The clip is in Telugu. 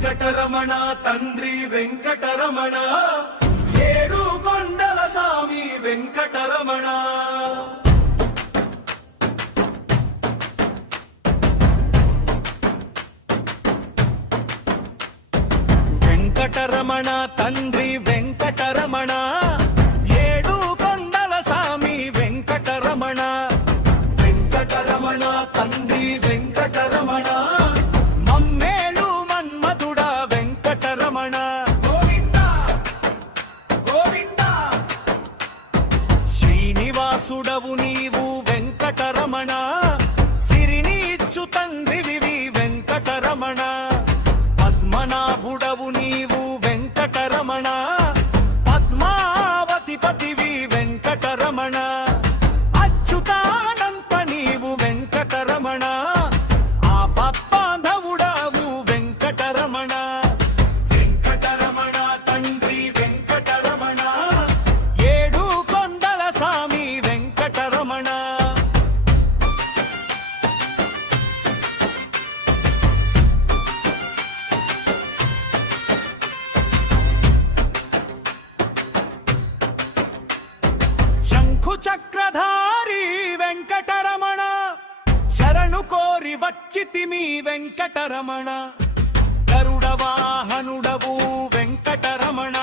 వెంకటరమణ తండ్రి వెంకటరమణ ఏడు కొండల స్వామి వెంకటరమణ వెంకటరమణ తండ్రి వెంకటరమణ ఏడు కొండల స్వామి వెంకటరమణ వెంకటరమణ తండ్రి వెంకటరమణ మమ్మేలు మన్మధుడ వెంకటరమణ గోవింద గోవింద శ్రీనివాసుడవు నీవు వెంకటరమణ సిరిని ఇచ్చు తండ్రివి వెంకటరమణ పద్మనాభుడవు నీవు వెంకటరమణ పద్మావతి పతివి వెంకటరమణ అచ్యుతానంత నీవు వెంకటరమణ ఆపద్బాంధవుడవు వెంకటరమణ వెంకటరమణ తండ్రి వెంకటరమణ ఏడు కొండల స్వామి వెంకటరమణ చక్రధారి వెంకటరమణ శరణు కోరి వచ్చితిమి వెంకటరమణ గరుడ వాహనుడవు వెంకటరమణ